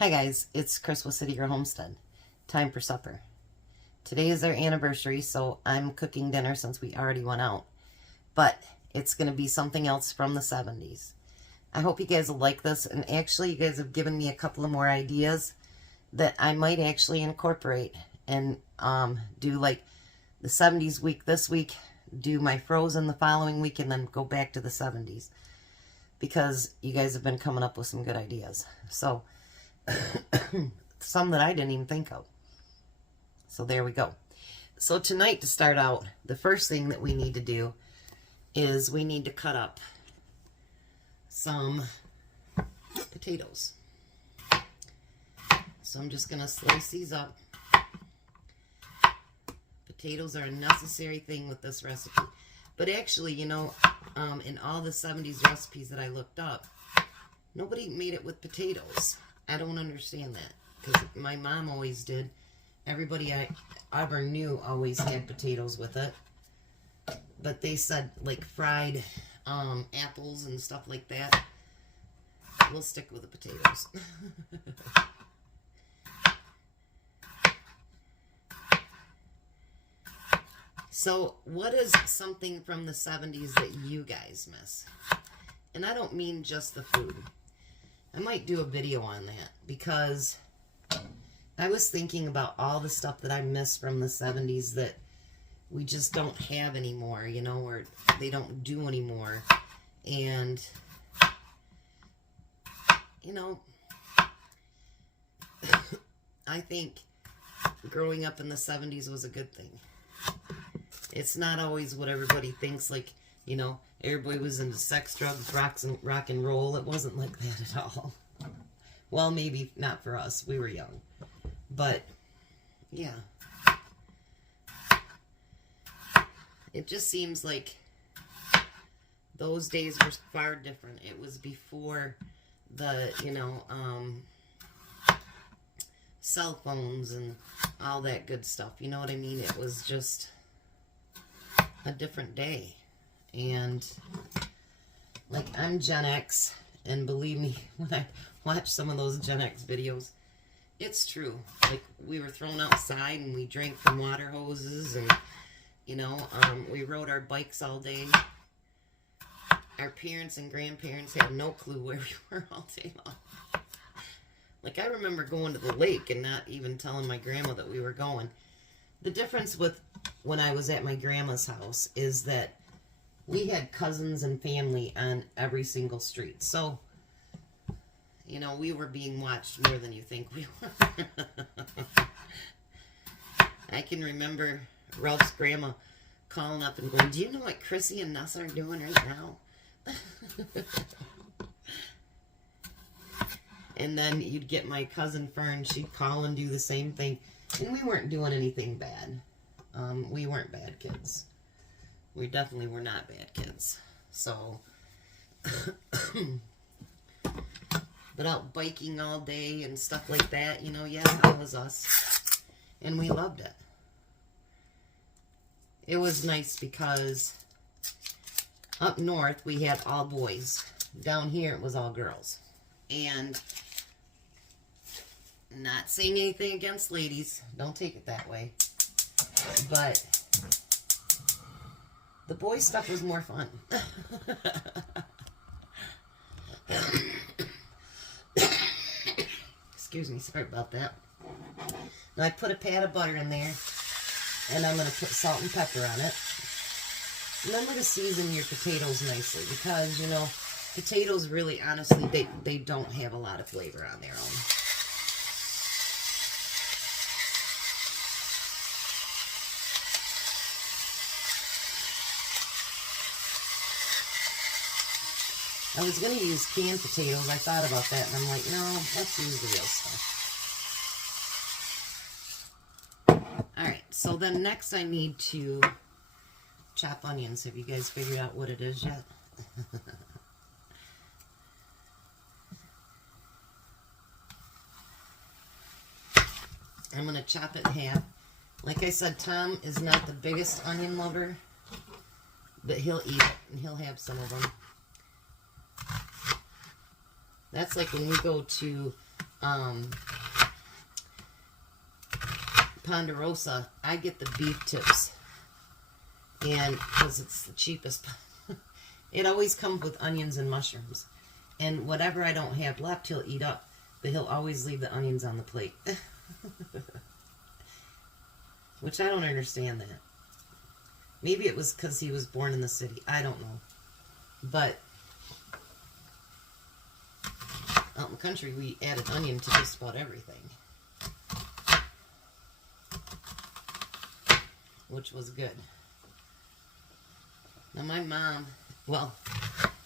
Hi guys, it's Chris with City Girl Homestead. Time for supper. Today is our anniversary, so I'm cooking dinner since we already went out. But it's going to be something else from the 70s. I hope you guys will like this, and actually you guys have given me a couple of more ideas that I might actually incorporate and do like the 70s week this week, do my Frozen the following week, and then go back to the 70s. Because you guys have been coming up with some good ideas. So, some that I didn't even think of. So there we go. So tonight, to start out, the first thing that we need to do is we need to cut up some potatoes. So I'm just going to slice these up. Potatoes are a necessary thing with this recipe. But actually, you know, in all the 70s recipes that I looked up, nobody made it with potatoes. I don't understand that, because my mom always did. Everybody I ever knew always had potatoes with it. But they said, like, fried apples and stuff like that. We'll stick with the potatoes. So, what is something from the 70s that you guys miss? And I don't mean just the food. I might do a video on that, because I was thinking about all the stuff that I miss from the 70s that we just don't have anymore, you know, or they don't do anymore. And, you know, I think growing up in the 70s was a good thing. It's not always what everybody thinks, like, you know, everybody was into sex, drugs, rock and roll. It wasn't like that at all. Well, maybe not for us. We were young. But, yeah. It just seems like those days were far different. It was before the, you know, cell phones and all that good stuff. You know what I mean? It was just a different day. And like, I'm Gen X, and believe me, when I watch some of those Gen X videos, it's true. Like, we were thrown outside and we drank from water hoses, and you know, we rode our bikes all day. Our parents and grandparents had no clue where we were all day long. Like, I remember going to the lake and not even telling my grandma that we were going. The difference with when I was at my grandma's house is that we had cousins and family on every single street. So, you know, we were being watched more than you think we were. I can remember Ralph's grandma calling up and going, "Do you know what Chrissy and Nessa are doing right now?" And then you'd get my cousin Fern, she'd call and do the same thing. And we weren't doing anything bad. We weren't bad kids. We definitely were not bad kids. So, but out biking all day and stuff like that, you know, yeah, that was us. And we loved it. It was nice because up north we had all boys. Down here it was all girls. And not saying anything against ladies. Don't take it that way. But the boy stuff was more fun. Excuse me, sorry about that. Now I put a pat of butter in there, and I'm going to put salt and pepper on it. Remember to season your potatoes nicely, because, you know, potatoes really, honestly, they don't have a lot of flavor on their own. I was going to use canned potatoes. I thought about that, and I'm like, no, let's use the real stuff. Alright, so then next I need to chop onions. Have you guys figured out what it is yet? I'm going to chop it in half. Like I said, Tom is not the biggest onion lover, but he'll eat it, and he'll have some of them. That's like when we go to Ponderosa, I get the beef tips. And because it's the cheapest. It always comes with onions and mushrooms. And whatever I don't have left, he'll eat up. But he'll always leave the onions on the plate. Which I don't understand that. Maybe it was because he was born in the city. I don't know. But out in the country, we added onion to just about everything. Which was good. Now my mom, well,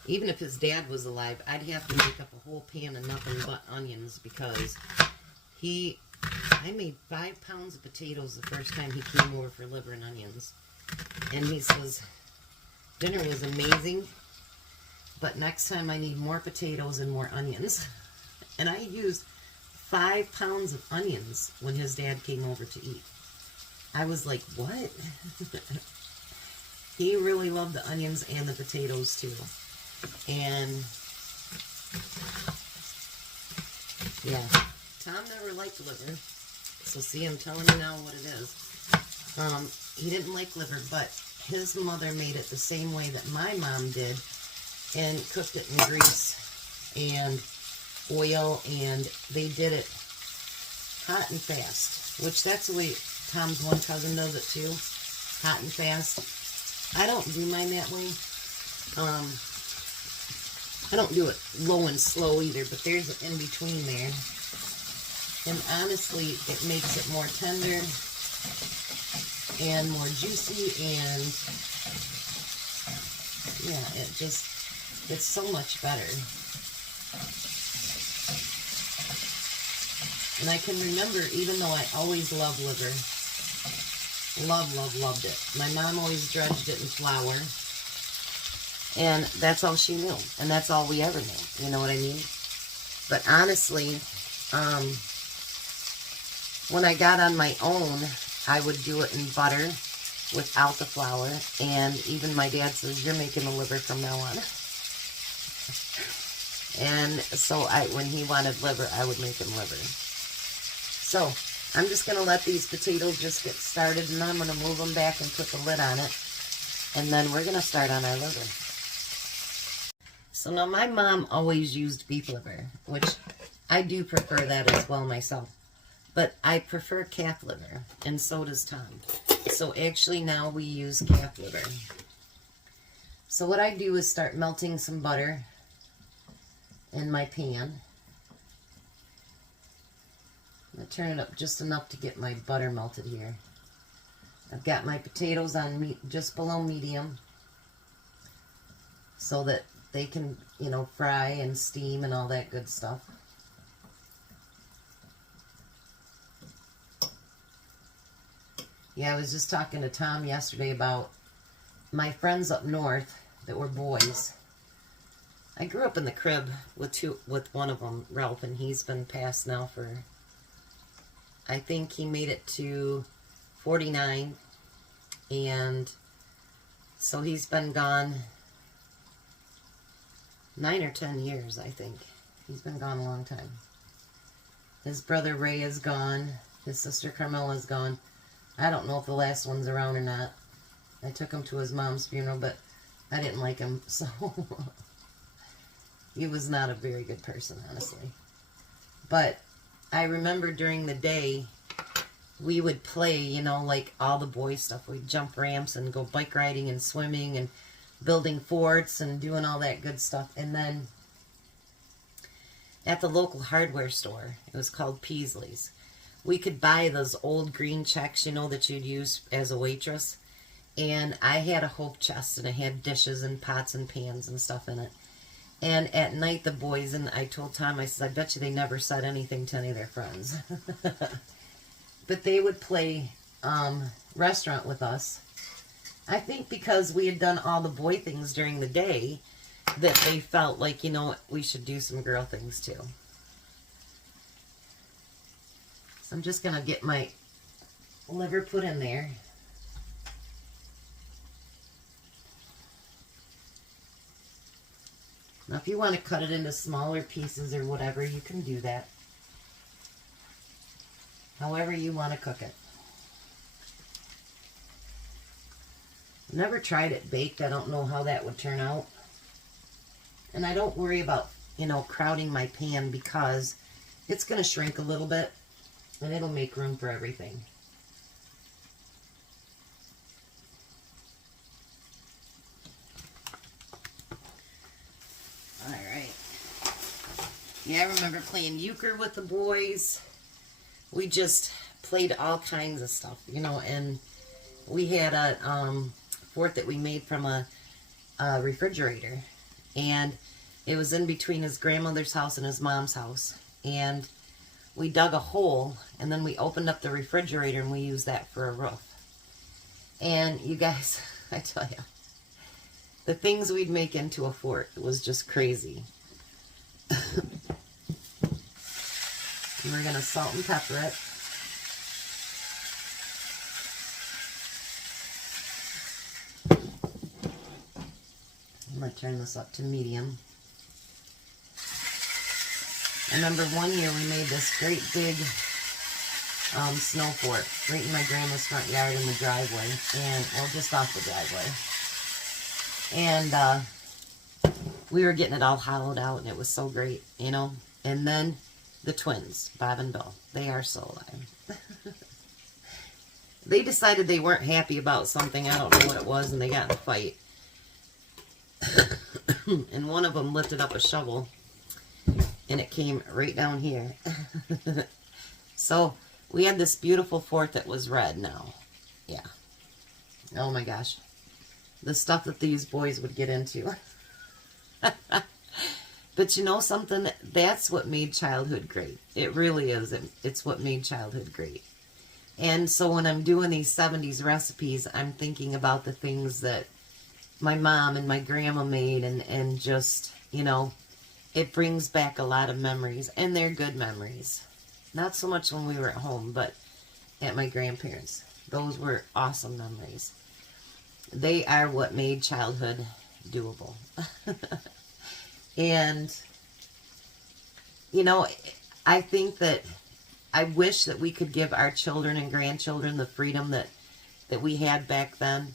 even if his dad was alive, I'd have to make up a whole pan of nothing but onions because I made 5 pounds of potatoes the first time he came over for liver and onions. And he says, dinner was amazing, but next time I need more potatoes and more onions. And I used 5 pounds of onions when his dad came over to eat. I was like, what? He really loved the onions and the potatoes too. And yeah, Tom never liked liver. So see, I'm telling you now what it is. He didn't like liver, but his mother made it the same way that my mom did and cooked it in grease and oil, and they did it hot and fast, which that's the way Tom's one cousin does it too, hot and fast. I don't do mine that way. I don't do it low and slow either, but there's an in-between there. And honestly, it makes it more tender and more juicy, and yeah, it's so much better. And I can remember, even though I always loved liver, loved it. My mom always dredged it in flour, and that's all she knew, and that's all we ever knew, you know what I mean? But honestly, when I got on my own, I would do it in butter without the flour, and even my dad says, you're making the liver from now on. And so when he wanted liver, I would make him liver. So I'm just going to let these potatoes just get started, and then I'm going to move them back and put the lid on it, and then we're going to start on our liver. So now my mom always used beef liver, which I do prefer that as well myself. But I prefer calf liver, and so does Tom. So actually now we use calf liver. So what I do is start melting some butter in my pan. I'm going to turn it up just enough to get my butter melted here. I've got my potatoes on just below medium so that they can, you know, fry and steam and all that good stuff. Yeah, I was just talking to Tom yesterday about my friends up north that were boys. I grew up in the crib with one of them, Ralph, and he's been passed now for, I think he made it to 49, and so he's been gone 9 or 10 years, I think. He's been gone a long time. His brother Ray is gone. His sister Carmela is gone. I don't know if the last one's around or not. I took him to his mom's funeral, but I didn't like him, so he was not a very good person, honestly. But I remember during the day, we would play, you know, like all the boy stuff. We'd jump ramps and go bike riding and swimming and building forts and doing all that good stuff. And then at the local hardware store, it was called Peasley's, we could buy those old green checks, you know, that you'd use as a waitress. And I had a hope chest, and it had dishes and pots and pans and stuff in it. And at night, the boys, and I told Tom, I said, I bet you they never said anything to any of their friends. But they would play restaurant with us. I think because we had done all the boy things during the day, that they felt like, you know, we should do some girl things too. So I'm just going to get my liver put in there. Now if you want to cut it into smaller pieces or whatever, you can do that. however you want to cook it. Never tried it baked. I don't know how that would turn out. And I don't worry about, you know, crowding my pan because it's going to shrink a little bit and it'll make room for everything. All right. Yeah, I remember playing euchre with the boys. We just played all kinds of stuff, you know, and we had a fort that we made from a refrigerator, and it was in between his grandmother's house and his mom's house, and we dug a hole, and then we opened up the refrigerator, and we used that for a roof. And you guys, I tell you, the things we'd make into a fort was just crazy. And we're going to salt and pepper it. I'm going to turn this up to medium. I remember one year we made this great big snow fort right in my grandma's front yard in the driveway, and well, just off the driveway. And we were getting it all hollowed out, and it was so great, you know. And then the twins, Bob and Bill, they are so alive. They decided they weren't happy about something, I don't know what it was, and they got in a fight. And one of them lifted up a shovel, and it came right down here. So we had this beautiful fort that was red now. Yeah. Oh my gosh. The stuff that these boys would get into. But you know something? That's what made childhood great. It really is. It's what made childhood great. And so when I'm doing these 70s recipes, I'm thinking about the things that my mom and my grandma made, and just, you know, it brings back a lot of memories, and they're good memories. Not so much when we were at home, but at my grandparents'. Those were awesome memories. They are what made childhood doable. And, you know, I think that I wish that we could give our children and grandchildren the freedom that we had back then,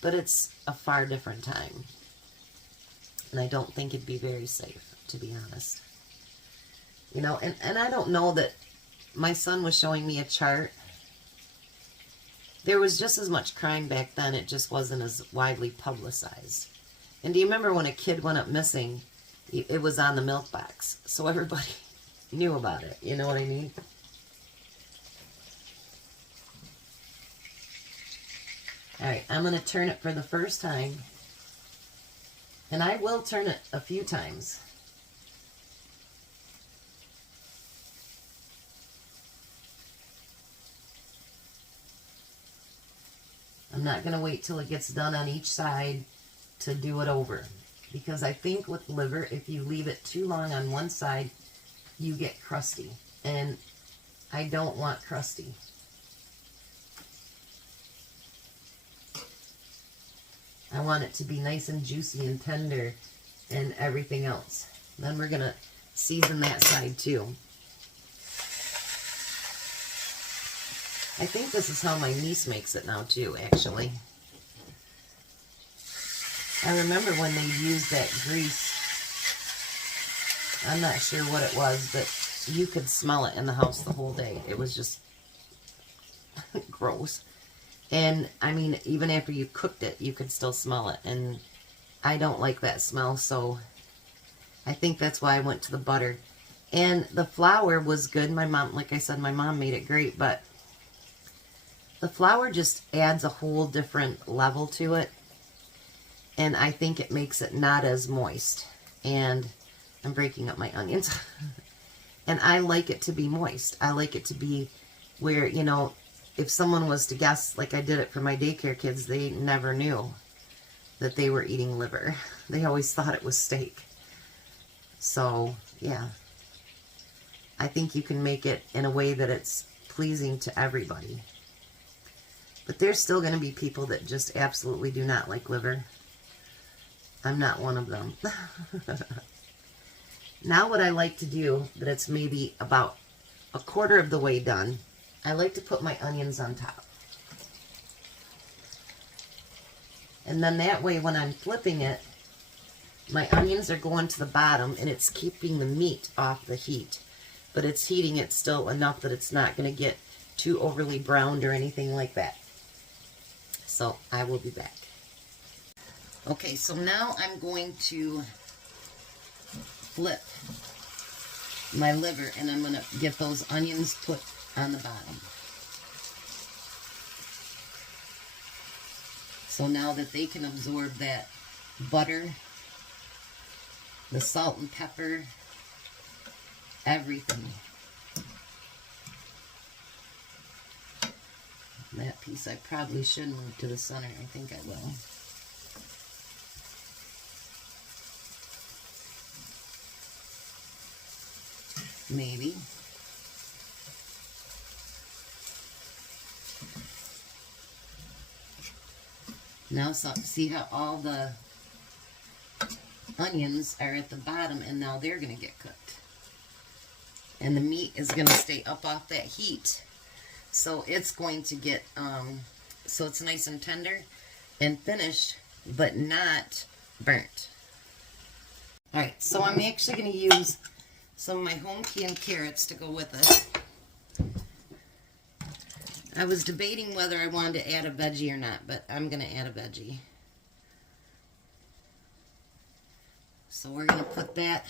but it's a far different time. And I don't think it'd be very safe, to be honest. You know, and I don't know that my son was showing me a chart. There was just as much crime back then, it just wasn't as widely publicized. And do you remember when a kid went up missing, it was on the milk box, so everybody knew about it, you know what I mean? Alright, I'm going to turn it for the first time, and I will turn it a few times. I'm not going to wait till it gets done on each side to do it over. Because I think with liver, if you leave it too long on one side, you get crusty. And I don't want crusty. I want it to be nice and juicy and tender and everything else. Then we're going to season that side too. I think this is how my niece makes it now too, actually. I remember when they used that grease. I'm not sure what it was, but you could smell it in the house the whole day. It was just gross. And, I mean, even after you cooked it, you could still smell it. And I don't like that smell, so I think that's why I went to the butter. And the flour was good. My mom, like I said, my mom made it great, but the flour just adds a whole different level to it. And I think it makes it not as moist. And I'm breaking up my onions. And I like it to be moist. I like it to be where, you know, if someone was to guess, like I did it for my daycare kids, they never knew that they were eating liver. They always thought it was steak. So, yeah. I think you can make it in a way that it's pleasing to everybody. But there's still going to be people that just absolutely do not like liver. I'm not one of them. Now what I like to do, that it's maybe about a quarter of the way done, I like to put my onions on top. And then that way when I'm flipping it, my onions are going to the bottom and it's keeping the meat off the heat. But it's heating it still enough that it's not going to get too overly browned or anything like that. So I will be back. Okay, so now I'm going to flip my liver and I'm going to get those onions put on the bottom. So now that they can absorb that butter, the salt and pepper, everything. That piece I probably should move to the center. I think I will. Maybe. Now see how all the onions are at the bottom and now they're going to get cooked. And the meat is going to stay up off that heat. So it's going to get, so it's nice and tender and finished, but not burnt. Alright, so I'm actually going to use some of my home canned carrots to go with it. I was debating whether I wanted to add a veggie or not, but I'm going to add a veggie. So we're going to put that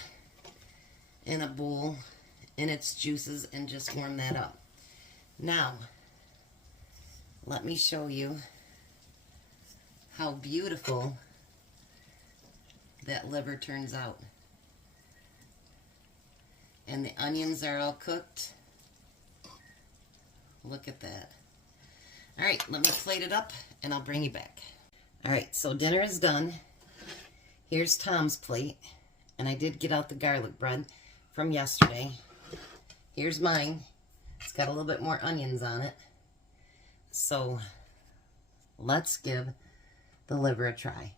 in a bowl in its juices and just warm that up. Now, let me show you how beautiful that liver turns out. And the onions are all cooked. Look at that. Alright, let me plate it up and I'll bring you back. Alright, so dinner is done. Here's Tom's plate. And I did get out the garlic bread from yesterday. Here's mine. It's got a little bit more onions on it. So, let's give the liver a try.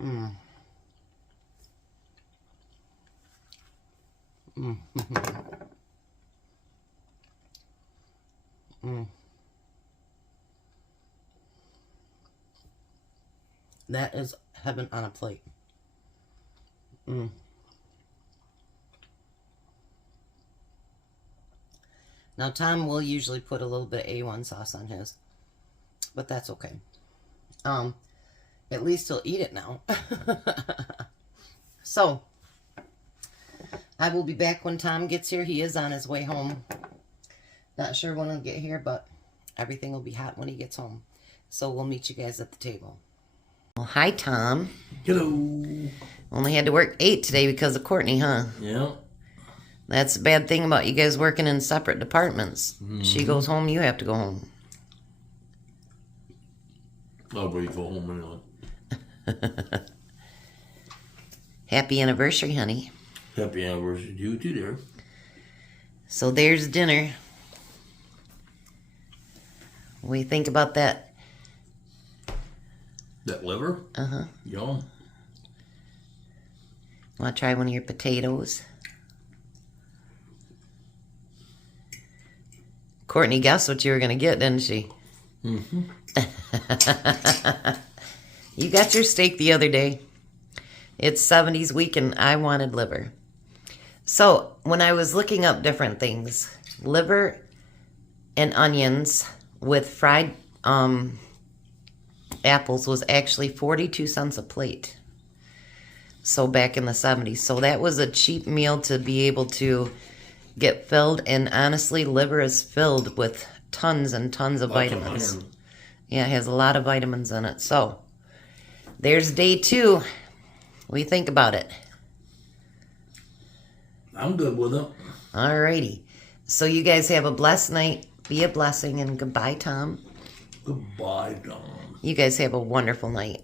Mmm. Mm. Mm. That is heaven on a plate. Mm. Now Tom will usually put a little bit of A1 sauce on his, but that's okay. At least he'll eat it now. So, I will be back when Tom gets here. He is on his way home. Not sure when he'll get here, but everything will be hot when he gets home. So we'll meet you guys at the table. Well, hi, Tom. Hello. Only had to work 8 today because of Courtney, huh? Yeah. That's the bad thing about you guys working in separate departments. Mm-hmm. She goes home, you have to go home. I'll wait for home anyway. Happy anniversary, honey. Happy anniversary to you too, there. So there's dinner. What do you think about that? That liver? Uh-huh. Yum. Want to try one of your potatoes? Courtney guessed what you were going to get, didn't she? Mm-hmm. You got your steak the other day. It's 70's week and I wanted liver. So, when I was looking up different things, liver and onions with fried apples was actually 42 cents a plate. So, back in the 70s. So, that was a cheap meal to be able to get filled. And honestly, liver is filled with tons and tons of vitamins. Yeah, it has a lot of vitamins in it. So, there's day 2. What do you think about it? I'm good with it. Alrighty. So you guys have a blessed night. Be a blessing and goodbye, Tom. Goodbye, Tom. You guys have a wonderful night.